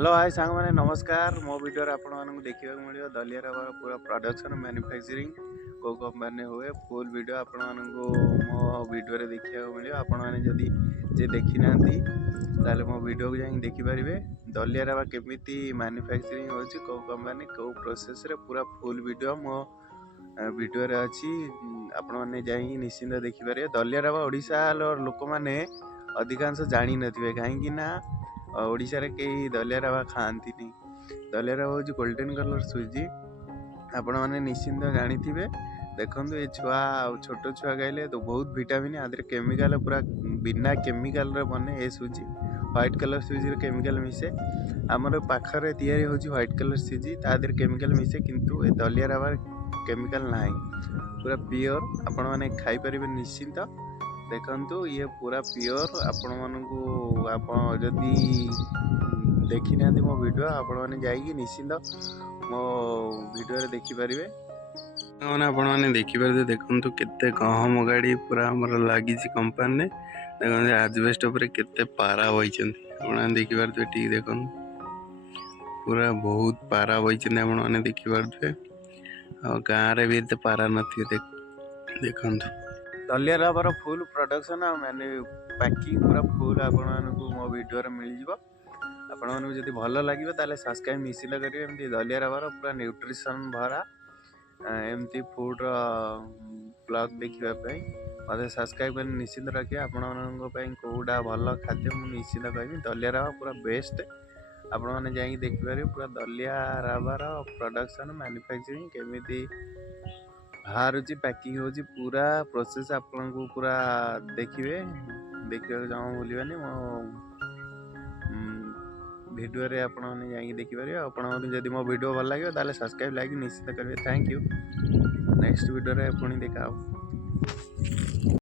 Hello hi सांग मैंने नमस्कार मो वीडियो आपण मानक देखा मिले दलिया रबर पूरा प्रोडक्शन मैन्युफैक्चरिंग को कंपनी हुए फुल वीडियो आपण मानक मो वीडियो रे देखा मिले आपण माने जदी जे देखि नांती ताले मो वीडियो को जाई देखि परिबे दलिया रबर केमिति मैन्युफैक्चरिंग होची को कंपनी को प्रोसेस रे पूरा फुल वीडियो मो वीडियो रे अछि आपण माने जाई निश्चिंत देखि परिबे दलिया रबर ओडिसा लोक माने अधिकांश जानि नथिबे काहे कि ना ओडिशा रे कई दलिया रवा खाती दलिया रवा हूँ गोल्डन कलर सुजी आपण मैंने निश्चिंत जानी देखु ये छुआ छोट छुआ गाइले तो बहुत विटामिन आदि केमिकल पूरा बिना केमिकल रे बने ये सुजी व्हाइट कलर सुजी केमिकल मिसे आमर पाखरे तैयारी होची व्हाइट कलर सुजी तादर केमिकल मिसे किंतु ए दलिया रवा केमिकल ना पूरा प्योर आपण मैंने खाई परिबे निश्चिंत देखंतु ये पूरा प्योर आपण मानकू आपण जदी देखि ना मो वीडियो आपण माने जाई निश्चिंत मो वीडियो रे देखि परिबे माने आपण माने देखि परिबे देखंतु केते गहम गाड़ी पूरा हमर लागी छि कंपनी ने देखंतु आजबेस्ट ऊपर केते पारा होइछन्ती आपण देखि परबे ठीक देखन पूरा बहुत पारा होइछन्ती आपण माने देखि परबे आ गां रे भी एते पारा नथि देखंतु दलिया रबर फुल प्रोडक्शन मैंने पैकिंग पूरा फुल आपण मो वीडियो मिल जाव आपण जब भल लगे ताले सब्सक्राइब निश्चित करेंगे एमती दलिया रबर पूरा न्यूट्रिशन भरा एमती फूड ब्लॉग देखापी मत सब्सक्राइब कर निश्चित रखिए आपण कौटा भल खाद्य मुझे निश्चित कह दलिया रबर पूरा बेस्ट आपण मैंने जा देखिपारे पूरा दलिया रबर प्रोडक्शन मैन्युफैक्चरिंग केमिति बाहर पैकिंग हो पूरा प्रोसेस आपन को पूरा देखिए देखा जमा भूलवानी मो वीडियो रे आपण माने जाई देखि पारे आपण जदि मो वीडियो भल लागे ताले सब्सक्राइब लाइक निश्चित करेंगे थैंक यू नेक्स्ट वीडियो रे पुणी देखा।